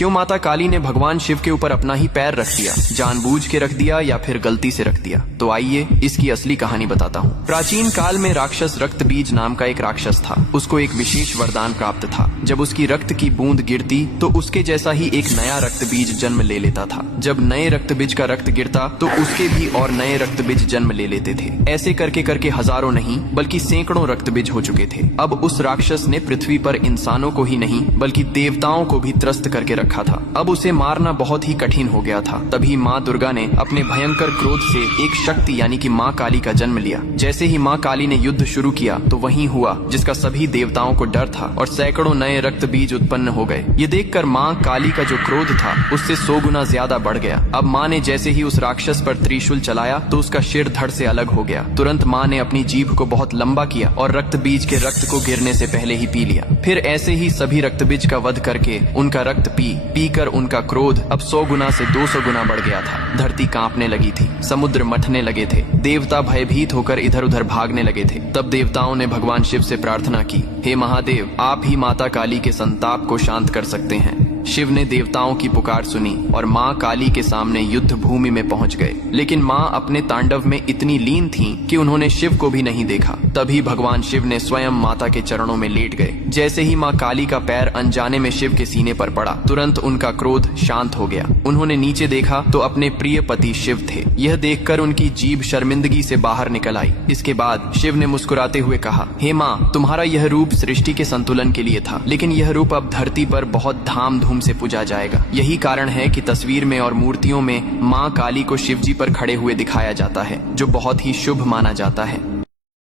क्यों माता काली ने भगवान शिव के ऊपर अपना ही पैर रख दिया? जानबूझ के रख दिया या फिर गलती से रख दिया? तो आइए इसकी असली कहानी बताता हूँ। प्राचीन काल में राक्षस रक्त बीज नाम का एक राक्षस था। उसको एक विशेष वरदान प्राप्त था। जब उसकी रक्त की बूंद गिरती तो उसके जैसा ही एक नया रक्त बीज जन्म ले लेता था। जब नए रक्त बीज का रक्त गिरता तो उसके भी और नए रक्त बीज जन्म ले लेते थे। ऐसे करके करके हजारों नहीं बल्कि सैकड़ों रक्त बीज हो चुके थे। अब उस राक्षस ने पृथ्वी पर इंसानों को ही नहीं बल्कि देवताओं को भी त्रस्त करके रखा था। अब उसे मारना बहुत ही कठिन हो गया था। तभी माँ दुर्गा ने अपने भयंकर क्रोध से एक शक्ति यानी कि माँ काली का जन्म लिया। जैसे ही माँ काली ने युद्ध शुरू किया तो वही हुआ जिसका सभी देवताओं को डर था और सैकड़ों नए रक्त बीज उत्पन्न हो गए। ये देखकर माँ काली का जो क्रोध था उससे 100 गुना ज्यादा बढ़ गया। अब माँ ने जैसे ही उस राक्षस पर त्रिशूल चलाया तो उसका सिर धड़ से अलग हो गया। तुरंत माँ ने अपनी जीभ को बहुत लंबा किया और रक्त बीज के रक्त को गिरने से पहले ही पी लिया। फिर ऐसे ही सभी रक्त बीज का वध करके उनका रक्त पी कर उनका क्रोध अब 100 गुना से 200 गुना बढ़ गया था। धरती कांपने लगी थी, समुद्र मथने लगे थे, देवता भयभीत होकर इधर उधर भागने लगे थे। तब देवताओं ने भगवान शिव से प्रार्थना की, हे महादेव, आप ही माता काली के संताप को शांत कर सकते हैं। शिव ने देवताओं की पुकार सुनी और माँ काली के सामने युद्ध भूमि में पहुंच गए। लेकिन माँ अपने तांडव में इतनी लीन थीं कि उन्होंने शिव को भी नहीं देखा। तभी भगवान शिव ने स्वयं माता के चरणों में लेट गए। जैसे ही माँ काली का पैर अनजाने में शिव के सीने पर पड़ा, तुरंत उनका क्रोध शांत हो गया। उन्होंने नीचे देखा तो अपने प्रिय पति शिव थे। यह देखकर उनकी जीभ शर्मिंदगी से बाहर निकल आई। इसके बाद शिव ने मुस्कुराते हुए कहा, हे माँ, तुम्हारा यह रूप सृष्टि के संतुलन के लिए था, लेकिन यह रूप अब धरती पर बहुत धाम धूम से पूजा जाएगा। यही कारण है कि तस्वीर में और मूर्तियों में माँ काली को शिवजी पर खड़े हुए दिखाया जाता है, जो बहुत ही शुभ माना जाता है।